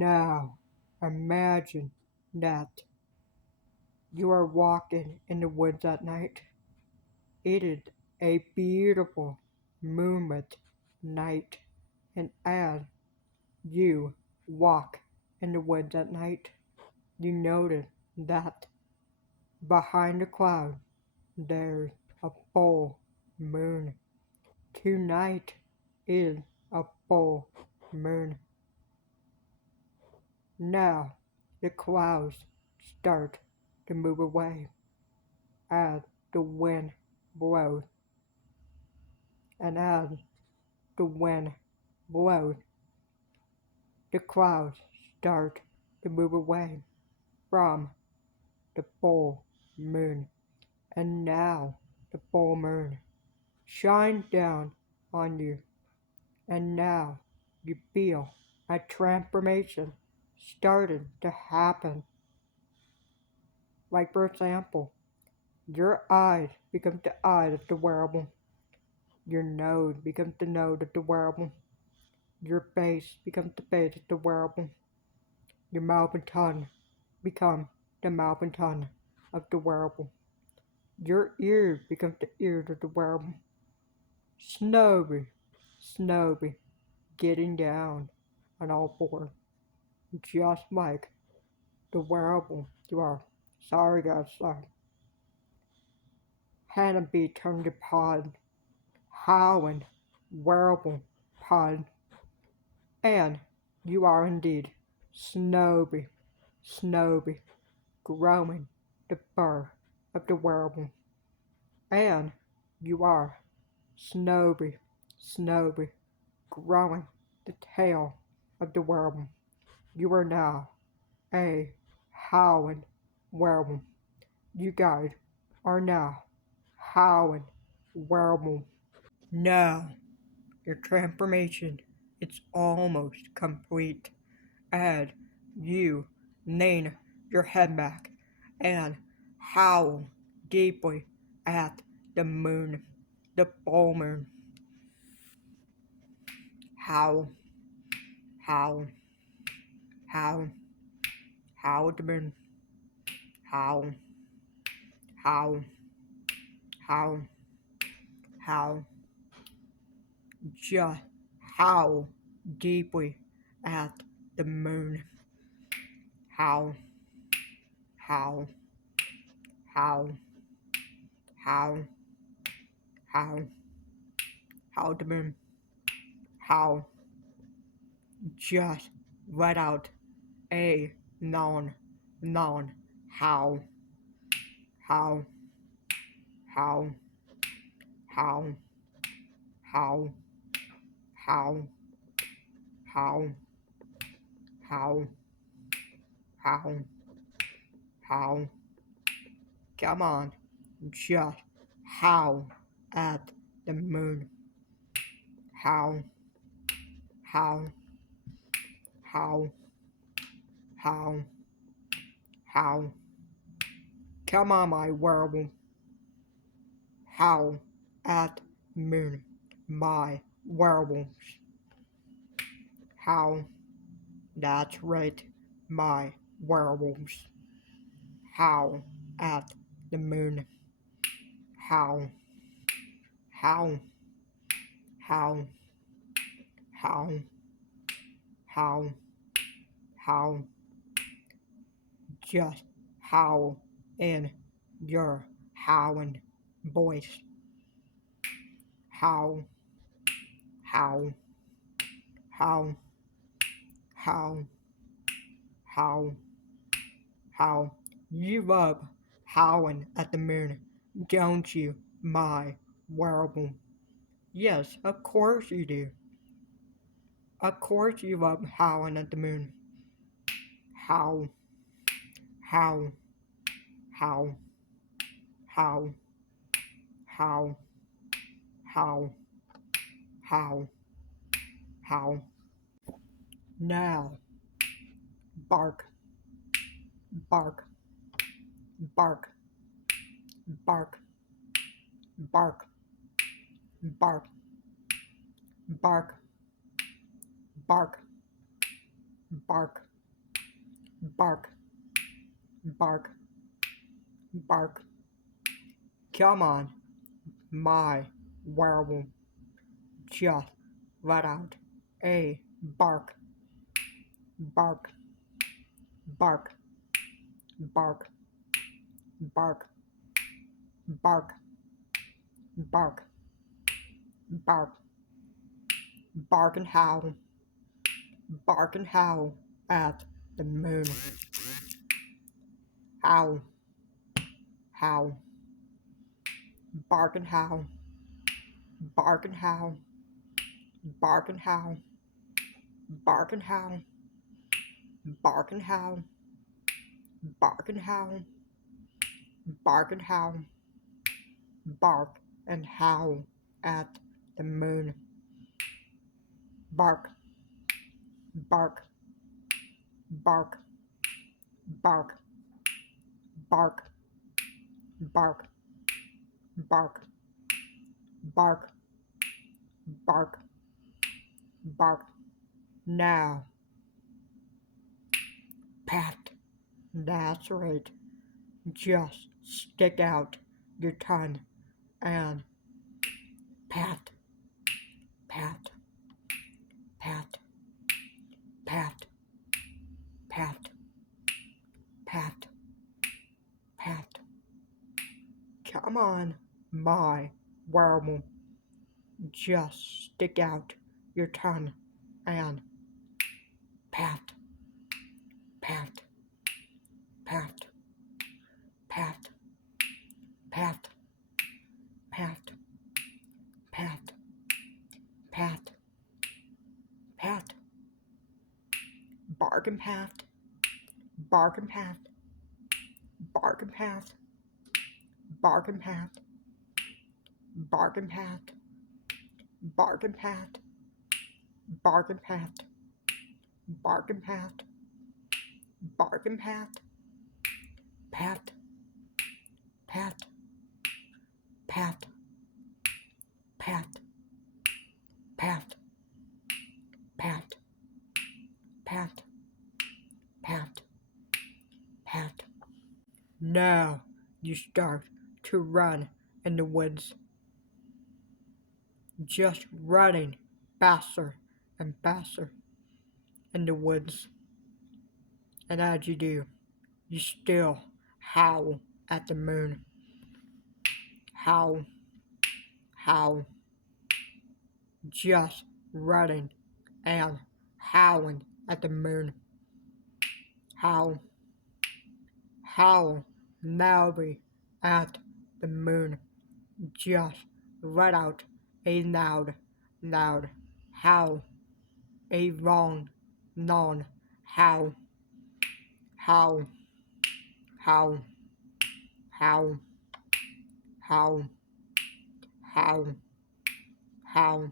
Now, imagine that you are walking in the woods at night. It is a beautiful moonlit night, and as you walk in the woods at night, you notice that behind the cloud there's a full moon. Tonight is a full moon. Now the clouds start to move away as the wind blows, and as the wind blows, the clouds start to move away from the full moon, and now the full moon shines down on you, and now you feel a transformation starting to happen. Like, for example, your eyes become the eyes of the werewolf, your nose becomes the nose of the werewolf, your face becomes the face of the werewolf, your mouth and tongue become the mouth and tongue of the werewolf, your ears become the ears of the werewolf. Snowy, Snowy, getting down on all fours, just like the werewolf you are. Sorry guys, sorry. Hannah B turned to pod, Howling, werewolf, pod, and you are indeed Snowy, Snowy, growing the fur of the werewolf, and you are Snowy, Snowy, growing the tail of the werewolf. You are now a howling werewolf. You guys are now howling werewolf. Now, your transformation is almost complete as you lean your head back and howl deeply at the moon, the full moon. Howl, howl, howl, howl at the moon. Howl, howl, howl, howl. Just howl deeply at the moon. Howl, howl, howl, howl, howl, howl at the moon. Howl. Just let out a non howl. Howl, howl, howl, howl, howl, howl, howl, howl, howl. Come on, just howl at the moon. Howl, howl, howl, howl, howl. Come on, my werewolf. Howl at the moon, my werewolves. Howl. That's right, my werewolves. Howl at the moon. Howl, howl, howl, howl, howl, howl. Just howl in your howling voice. Howl, howl, howl, howl, howl, howl. You love howling at the moon, don't you, my werewolf? Yes, of course you do. Of course you love howling at the moon. Howl, howl, howl, howl, howl, howl, howl, howl. Now, bark, bark, bark, bark, bark, bark, bark, bark, bark, Bark, bark, bark. Come on, my werewolf. Just let out a bark, bark, bark, bark, bark, bark, bark, bark, bark and howl at the moon. Howl, howl, bark and howl, bark and howl, bark and howl, bark and howl, bark and howl, bark and howl, bark and howl, bark and howl at the moon. Bark, bark, bark, bark, bark, bark, bark, bark, bark, bark. Now, pat. That's right. Just stick out your tongue and pat, pat, pat, pat, pat, pat, pat. Come on, my werewolf. Just stick out your tongue and pat, pat, pat, pat, pat, pat, pat, pat, pat. Bark and pat, bark and pat, bark and pat, bark and pat, bark and pat, bark and pat, bark and pat, bark and pat, bark and pat, pat, pat, pat, pat, pat, pat, pat, pat, pat. Now you start to run in the woods, just running faster and faster in the woods. And as you do, you still howl at the moon. Howl, howl, just running and howling at the moon. Howl, howl loudly at the moon. Just let out a loud, loud howl. A long, long howl. Howl, howl, howl, howl, howl, howl,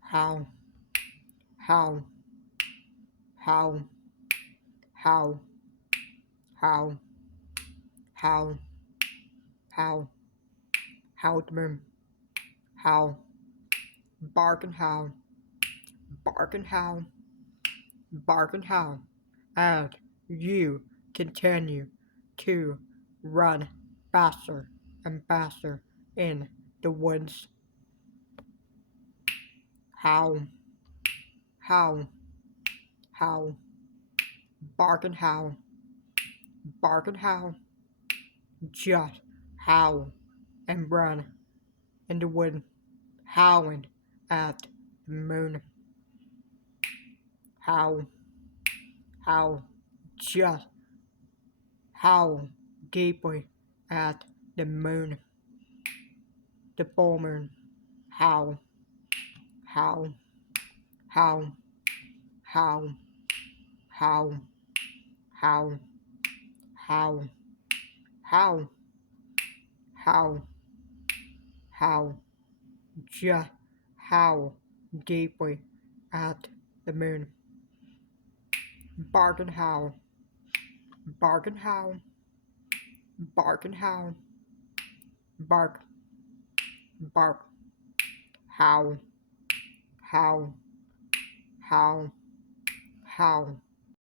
howl, howl, howl, howl, howl, howl, howl, howl at the moon. Howl, bark and howl, bark and howl, bark and howl, and you continue to run faster and faster in the woods. Howl, howl, howl, bark and howl, bark and howl, just howl and run in the wood, howling at the moon. Howl, howl, just howl deeply at the moon. The full moon. Howl, howl, howl, howl, howl, howl, howl, howl, howl, howl, just howl deeply at the moon. Bark and howl, bark and howl, bark and howl, bark, bark, howl, howl, howl, howl.